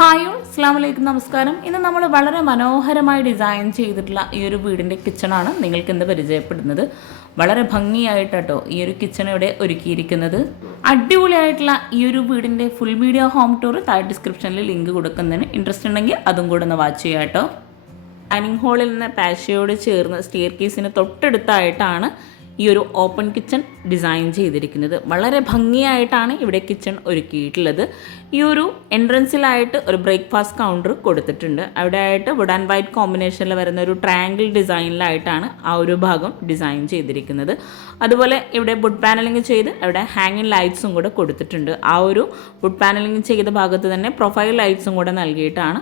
Hi all, അസ്സലാമു അലൈക്കും, നമസ്കാരം. ഇന്ന് നമ്മൾ വളരെ മനോഹരമായി ഡിസൈൻ ചെയ്തിട്ടുള്ള ഈ ഒരു വീടിൻ്റെ കിച്ചണാണ് നിങ്ങൾക്ക് ഇന്ന് പരിചയപ്പെടുന്നത്. വളരെ ഭംഗിയായിട്ടോ ഈ ഒരു കിച്ചൺ ഇവിടെ ഒരുക്കിയിരിക്കുന്നത്. അടിപൊളിയായിട്ടുള്ള ഈ ഒരു വീടിൻ്റെ ഫുൾ വീഡിയോ ഹോം ടൂർ താഴെ ഡിസ്ക്രിപ്ഷനിൽ ലിങ്ക് കൊടുക്കുന്നതിന് ഇൻട്രസ്റ്റ് ഉണ്ടെങ്കിൽ അതും കൂടെ ഒന്ന് വാച്ച് ചെയ്യാം കേട്ടോ. ഡൈനിങ് ഹാളിൽ നിന്ന് പാഷയോട് ചേർന്ന് സ്റ്റെയർ കേസിന് തൊട്ടടുത്തായിട്ടാണ് ഈ ഒരു ഓപ്പൺ കിച്ചൺ ഡിസൈൻ ചെയ്തിരിക്കുന്നത്. വളരെ ഭംഗിയായിട്ടാണ് ഇവിടെ കിച്ചൺ ഒരുക്കിയിട്ടുള്ളത്. ഈ ഒരു എൻട്രൻസിലായിട്ട് ഒരു ബ്രേക്ക്ഫാസ്റ്റ് കൗണ്ടർ കൊടുത്തിട്ടുണ്ട്. അവിടെ ആയിട്ട് വുഡ് ആൻഡ് വൈറ്റ് കോമ്പിനേഷനിൽ വരുന്ന ഒരു ട്രയാങ്കിൾ ഡിസൈനിലായിട്ടാണ് ആ ഒരു ഭാഗം ഡിസൈൻ ചെയ്തിരിക്കുന്നത്. അതുപോലെ ഇവിടെ വുഡ് പാനലിംഗ് ചെയ്ത് അവിടെ ഹാങ്ങിങ് ലൈറ്റ്സും കൂടെ കൊടുത്തിട്ടുണ്ട്. ആ ഒരു വുഡ് പാനലിംഗ് ചെയ്ത ഭാഗത്ത് തന്നെ പ്രൊഫൈൽ ലൈറ്റ്സും കൂടെ നൽകിയിട്ടാണ്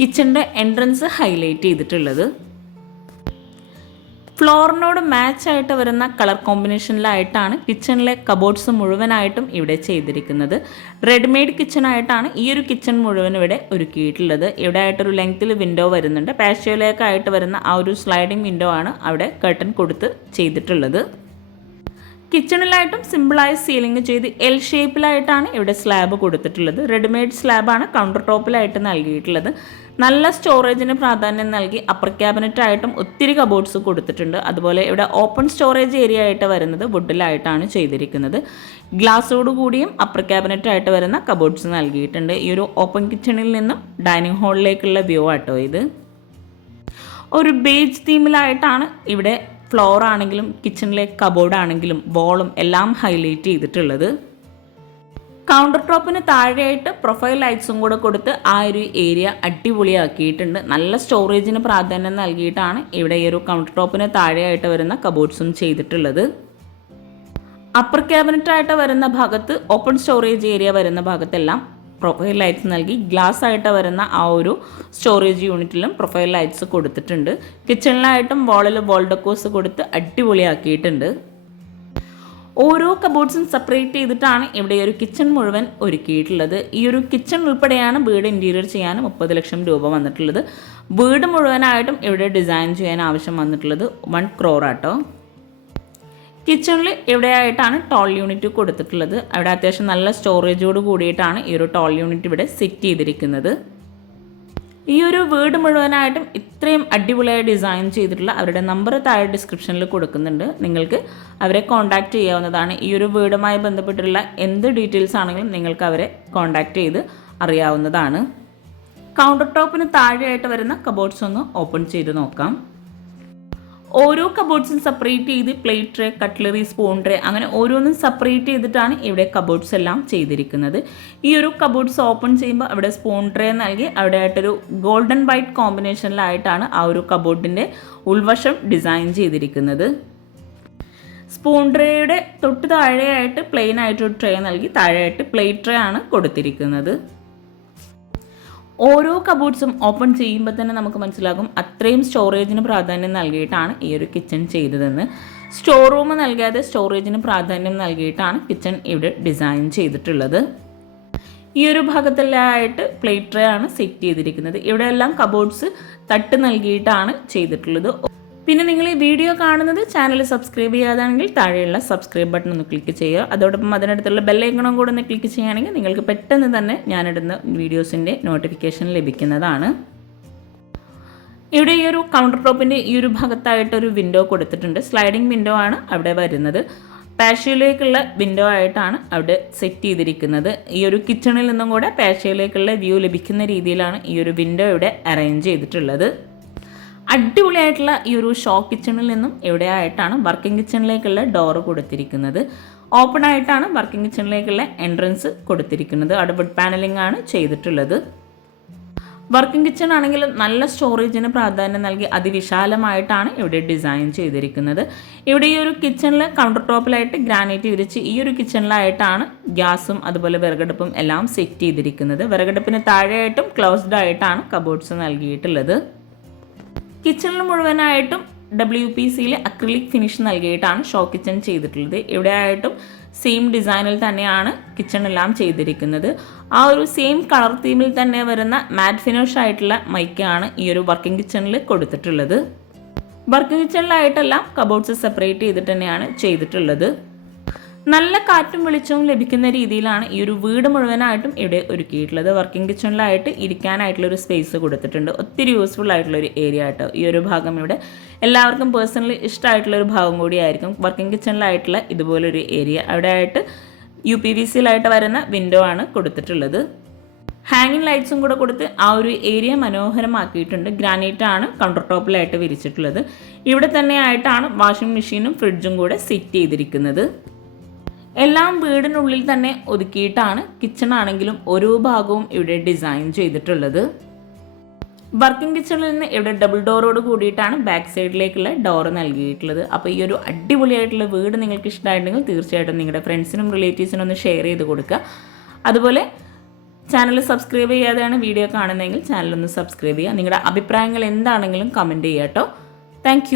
കിച്ചണിൻ്റെ എൻട്രൻസ് ഹൈലൈറ്റ് ചെയ്തിട്ടുള്ളത്. ഫ്ലോറിനോട് മാച്ചായിട്ട് വരുന്ന കളർ കോമ്പിനേഷനിലായിട്ടാണ് കിച്ചണിലെ കബോർഡ്സ് മുഴുവനായിട്ടും ഇവിടെ ചെയ്തിരിക്കുന്നത്. റെഡിമെയ്ഡ് കിച്ചണായിട്ടാണ് ഈ ഒരു കിച്ചൺ മുഴുവൻ ഇവിടെ ഒരുക്കിയിട്ടുള്ളത്. ഇവിടെ ആയിട്ടൊരു ലെങ്ത്തിൽ വിൻഡോ വരുന്നുണ്ട്. പാഷ്യോയിലേക്കായിട്ട് വരുന്ന ആ ഒരു സ്ലൈഡിംഗ് വിൻഡോ ആണ് അവിടെ കർട്ടൻ കൊടുത്ത് ചെയ്തിട്ടുള്ളത്. കിച്ചണിലായിട്ടും സിമ്പിളായി സീലിംഗ് ചെയ്ത് എൽ ഷേപ്പിലായിട്ടാണ് ഇവിടെ സ്ലാബ് കൊടുത്തിട്ടുള്ളത്. റെഡിമെയ്ഡ് സ്ലാബാണ് കൗണ്ടർ ടോപ്പിലായിട്ട് നൽകിയിട്ടുള്ളത്. നല്ല സ്റ്റോറേജിന് പ്രാധാന്യം നൽകി അപ്പർ ക്യാബിനറ്റായിട്ടും ഒത്തിരി കബോർഡ്സ് കൊടുത്തിട്ടുണ്ട്. അതുപോലെ ഇവിടെ ഓപ്പൺ സ്റ്റോറേജ് ഏരിയ ആയിട്ട് വരുന്നത് വുഡിലായിട്ടാണ് ചെയ്തിരിക്കുന്നത്. ഗ്ലാസോട് കൂടിയും അപ്പർ ക്യാബിനറ്റായിട്ട് വരുന്ന കബോർഡ്സ് നൽകിയിട്ടുണ്ട്. ഈ ഒരു ഓപ്പൺ കിച്ചണിൽ നിന്നും ഡൈനിങ് ഹാളിലേക്കുള്ള വ്യൂ ആട്ടോ ഇത്. ഒരു ബേജ് തീമിലായിട്ടാണ് ഇവിടെ ഫ്ലോർ ആണെങ്കിലും കിച്ചണിലെ കബോർഡ് ആണെങ്കിലും വോളും എല്ലാം ഹൈലൈറ്റ് ചെയ്തിട്ടുള്ളത്. കൗണ്ടർ ടോപ്പിന് താഴെയായിട്ട് പ്രൊഫൈൽ ലൈറ്റ്സും കൂടെ കൊടുത്ത് ആ ഒരു ഏരിയ അടിപൊളിയാക്കിയിട്ടുണ്ട്. നല്ല സ്റ്റോറേജിന് പ്രാധാന്യം നൽകിയിട്ടാണ് ഇവിടെ ഈ ഒരു കൗണ്ടർ ടോപ്പിന് താഴെയായിട്ട് വരുന്ന കബോർഡ്സും ചെയ്തിട്ടുള്ളത്. അപ്പർ ക്യാബിനറ്റായിട്ട് വരുന്ന ഭാഗത്ത് ഓപ്പൺ സ്റ്റോറേജ് ഏരിയ വരുന്ന ഭാഗത്തെല്ലാം പ്രൊഫൈൽ ലൈറ്റ്സ് നൽകി ഗ്ലാസ് ആയിട്ട് വരുന്ന ആ ഒരു സ്റ്റോറേജ് യൂണിറ്റിലും പ്രൊഫൈൽ ലൈറ്റ്സ് കൊടുത്തിട്ടുണ്ട്. കിച്ചണിലായിട്ടും വാളിൽ വാൾ ഡെക്കോസ് കൊടുത്ത് അടിപൊളിയാക്കിയിട്ടുണ്ട്. ഓരോ കബോർഡ്സും സെപ്പറേറ്റ് ചെയ്തിട്ടാണ് ഇവിടെ ഒരു കിച്ചൺ മുഴുവൻ ഒരുക്കിയിട്ടുള്ളത്. ഈ ഒരു കിച്ചൺ ഉൾപ്പെടെയാണ് വീട് ഇൻറ്റീരിയർ ചെയ്യാൻ 30 ലക്ഷം രൂപ വന്നിട്ടുള്ളത്. വീട് മുഴുവനായിട്ടും ഇവിടെ ഡിസൈൻ ചെയ്യാൻ ആവശ്യം വന്നിട്ടുള്ളത് 1 crore ആട്ടോ. കിച്ചണിൽ ഇവിടെയായിട്ടാണ് ടോൾ യൂണിറ്റ് കൊടുത്തിട്ടുള്ളത്. അവിടെ അത്യാവശ്യം നല്ല സ്റ്റോറേജോട് കൂടിയിട്ടാണ് ഈ ഒരു ടോൾ യൂണിറ്റ് ഇവിടെ സെറ്റ് ചെയ്തിരിക്കുന്നത്. ഈ ഒരു വീട് മുഴുവനായിട്ടും ഇത്രയും അടിപൊളിയായി ഡിസൈൻ ചെയ്തിട്ടുള്ള അവരുടെ നമ്പർ താഴെ ഡിസ്ക്രിപ്ഷനിൽ കൊടുക്കുന്നുണ്ട്. നിങ്ങൾക്ക് അവരെ കോൺടാക്റ്റ് ചെയ്യാവുന്നതാണ്. ഈ ഒരു വീടുമായി ബന്ധപ്പെട്ടുള്ള എന്ത് ഡീറ്റെയിൽസ് ആണെങ്കിലും നിങ്ങൾക്ക് അവരെ കോൺടാക്റ്റ് ചെയ്ത് അറിയാവുന്നതാണ്. കൗണ്ടർ ടോപ്പിന് താഴെയായിട്ട് വരുന്ന കബോർഡ്സ് ഒന്ന് ഓപ്പൺ ചെയ്ത് നോക്കാം. ഓരോ കബോർഡ്സും സെപ്പറേറ്റ് ചെയ്ത് plate tray, cutlery, spoon tray അങ്ങനെ ഓരോന്നും സെപ്പറേറ്റ് ചെയ്തിട്ടാണ് ഇവിടെ കബോർഡ്സ് എല്ലാം ചെയ്തിരിക്കുന്നത്. ഈ ഒരു കബോർഡ്സ് ഓപ്പൺ ചെയ്യുമ്പോൾ അവിടെ സ്പൂൺ ട്രേ നൽകി അവിടെ ആയിട്ടൊരു ഗോൾഡൻ വൈറ്റ് കോമ്പിനേഷനിലായിട്ടാണ് ആ ഒരു കബോർഡിൻ്റെ ഉൾവശം ഡിസൈൻ ചെയ്തിരിക്കുന്നത്. സ്പൂൺ ട്രേയുടെ തൊട്ട് താഴെയായിട്ട് പ്ലെയിൻ ആയിട്ടൊരു ട്രേ നൽകി താഴെയായിട്ട് പ്ലേറ്റ് ട്രേ ആണ് കൊടുത്തിരിക്കുന്നത്. ഓരോ കബോർഡ്സും ഓപ്പൺ ചെയ്യുമ്പോൾ തന്നെ നമുക്ക് മനസ്സിലാകും അത്രയും സ്റ്റോറേജിന് പ്രാധാന്യം നൽകിയിട്ടാണ് ഈ ഒരു കിച്ചൺ ചെയ്തതെന്ന്. സ്റ്റോർ റൂം നൽകാതെ സ്റ്റോറേജിന് പ്രാധാന്യം നൽകിയിട്ടാണ് കിച്ചൺ ഇവിടെ ഡിസൈൻ ചെയ്തിട്ടുള്ളത്. ഈ ഒരു ഭാഗത്തെല്ലാമായിട്ട് പ്ലേറ്റ് ട്രേ ആണ് സെറ്റ് ചെയ്തിരിക്കുന്നത്. ഇവിടെയെല്ലാം കബോർഡ്സ് തട്ട് നൽകിയിട്ടാണ് ചെയ്തിട്ടുള്ളത്. പിന്നെ നിങ്ങൾ ഈ വീഡിയോ കാണുന്നത് ചാനൽ സബ്സ്ക്രൈബ് ചെയ്യാതാണെങ്കിൽ താഴെയുള്ള സബ്സ്ക്രൈബ് ബട്ടൺ ഒന്ന് ക്ലിക്ക് ചെയ്യുക. അതോടൊപ്പം അതിനടുത്തുള്ള ബെല്ലൈക്കണും കൂടെ ഒന്ന് ക്ലിക്ക് ചെയ്യുകയാണെങ്കിൽ നിങ്ങൾക്ക് പെട്ടെന്ന് തന്നെ ഞാനിടുന്ന വീഡിയോസിൻ്റെ നോട്ടിഫിക്കേഷൻ ലഭിക്കുന്നതാണ്. ഇവിടെ ഈ ഒരു കൗണ്ടർ ടോപ്പിൻ്റെ ഈ ഒരു ഭാഗത്തായിട്ടൊരു വിൻഡോ കൊടുത്തിട്ടുണ്ട്. സ്ലൈഡിംഗ് വിൻഡോ ആണ് അവിടെ വരുന്നത്. പാഷ്യോയിലേക്കുള്ള വിൻഡോ ആയിട്ടാണ് അവിടെ സെറ്റ് ചെയ്തിരിക്കുന്നത്. ഈ ഒരു കിച്ചണിൽ നിന്നും കൂടെ പാഷ്യോയിലേക്കുള്ള വ്യൂ ലഭിക്കുന്ന രീതിയിലാണ് ഈ ഒരു വിൻഡോ ഇവിടെ അറേഞ്ച് ചെയ്തിട്ടുള്ളത്. അടിപൊളിയായിട്ടുള്ള ഈ ഒരു ഷോ കിച്ചണിൽ നിന്നും എവിടെയായിട്ടാണ് വർക്കിംഗ് കിച്ചണിലേക്കുള്ള ഡോറ് കൊടുത്തിരിക്കുന്നത്. ഓപ്പൺ ആയിട്ടാണ് വർക്കിംഗ് കിച്ചണിലേക്കുള്ള എൻട്രൻസ് കൊടുത്തിരിക്കുന്നത്. അവിടെ വുഡ് പാനലിംഗ് ആണ് ചെയ്തിട്ടുള്ളത്. വർക്കിംഗ് കിച്ചൺ ആണെങ്കിൽ നല്ല സ്റ്റോറേജിന് പ്രാധാന്യം നൽകി അതിവിശാലമായിട്ടാണ് ഇവിടെ ഡിസൈൻ ചെയ്തിരിക്കുന്നത്. ഇവിടെ ഈ ഒരു കിച്ചണിൽ കൗണ്ടർ ടോപ്പിലായിട്ട് ഗ്രാനൈറ്റ് വിരിച്ച് ഈ ഒരു കിച്ചണിലായിട്ടാണ് ഗ്യാസും അതുപോലെ വിറകടുപ്പും എല്ലാം സെറ്റ് ചെയ്തിരിക്കുന്നത്. വിറകടുപ്പിന് താഴെയായിട്ടും ക്ലോസ്ഡ് ആയിട്ടാണ് കബോർഡ്സ് നൽകിയിട്ടുള്ളത്. കിച്ചണിൽ മുഴുവനായിട്ടും WPCയിൽ അക്രിലിക് ഫിനിഷ് നൽകിയിട്ടാണ് ഷോ കിച്ചൺ ചെയ്തിട്ടുള്ളത്. ഇവിടെ ആയിട്ടും സെയിം ഡിസൈനിൽ തന്നെയാണ് കിച്ചൺ എല്ലാം ചെയ്തിരിക്കുന്നത്. ആ ഒരു സെയിം കളർ തീമിൽ തന്നെ വരുന്ന മാറ്റ് ഫിനിഷ് ആയിട്ടുള്ള മൈക്കാണ് ഈ ഒരു വർക്കിംഗ് കിച്ചണിൽ കൊടുത്തിട്ടുള്ളത്. വർക്കിംഗ് കിച്ചണിലായിട്ടെല്ലാം കബോർഡ്സ് സെപ്പറേറ്റ് ചെയ്തിട്ട് തന്നെയാണ് ചെയ്തിട്ടുള്ളത്. നല്ല കാറ്റും വെളിച്ചവും ലഭിക്കുന്ന രീതിയിലാണ് ഈ ഒരു വീട് മുഴുവനായിട്ടും ഇവിടെ ഒരുക്കിയിട്ടുള്ളത്. വർക്കിംഗ് കിച്ചണിലായിട്ട് ഇരിക്കാനായിട്ടുള്ള ഒരു സ്പേസ് കൊടുത്തിട്ടുണ്ട്. ഒത്തിരി യൂസ്ഫുൾ ആയിട്ടുള്ള ഒരു ഏരിയ ആട്ടോ ഈ ഒരു ഭാഗം. ഇവിടെ എല്ലാവർക്കും പേഴ്സണലി ഇഷ്ടമായിട്ടുള്ള ഒരു ഭാഗം കൂടിയായിരിക്കും വർക്കിംഗ് കിച്ചണിലായിട്ടുള്ള ഇതുപോലൊരു ഏരിയ. അവിടെ ആയിട്ട് UPVC-യിലായിട്ട് വരുന്ന വിൻഡോ ആണ് കൊടുത്തിട്ടുള്ളത്. ഹാങ്ങിങ് ലൈറ്റ്സും കൂടെ കൊടുത്ത് ആ ഒരു ഏരിയ മനോഹരമാക്കിയിട്ടുണ്ട്. ഗ്രാനൈറ്റ് ആണ് കൗണ്ടർ ടോപ്പിലായിട്ട് വിരിച്ചിട്ടുള്ളത്. ഇവിടെ തന്നെ ആയിട്ടാണ് വാഷിംഗ് മെഷീനും ഫ്രിഡ്ജും കൂടെ സെറ്റ് ചെയ്തിരിക്കുന്നത്. എല്ലാം വീടിനുള്ളിൽ തന്നെ ഒതുക്കിയിട്ടാണ് കിച്ചൺ ആണെങ്കിലും ഓരോ ഭാഗവും ഇവിടെ ഡിസൈൻ ചെയ്തിട്ടുള്ളത്. വർക്കിംഗ് കിച്ചണിൽ നിന്ന് ഇവിടെ ഡബിൾ ഡോറോട് കൂടിയിട്ടാണ് ബാക്ക് സൈഡിലേക്കുള്ള ഡോറ് നൽകിയിട്ടുള്ളത്. അപ്പോൾ ഈ ഒരു അടിപൊളിയായിട്ടുള്ള വീട് നിങ്ങൾക്ക് ഇഷ്ടമായിട്ടുണ്ടെങ്കിൽ തീർച്ചയായിട്ടും നിങ്ങളുടെ ഫ്രണ്ട്സിനും റിലേറ്റീവ്സിനും ഒന്ന് ഷെയർ ചെയ്ത് കൊടുക്കുക. അതുപോലെ ചാനൽ സബ്സ്ക്രൈബ് ചെയ്യാതെയാണ് വീഡിയോ കാണുന്നതെങ്കിൽ ചാനലൊന്ന് സബ്സ്ക്രൈബ് ചെയ്യുക. നിങ്ങളുടെ അഭിപ്രായങ്ങൾ എന്താണെങ്കിലും കമൻറ്റ് ചെയ്യാം കേട്ടോ. താങ്ക്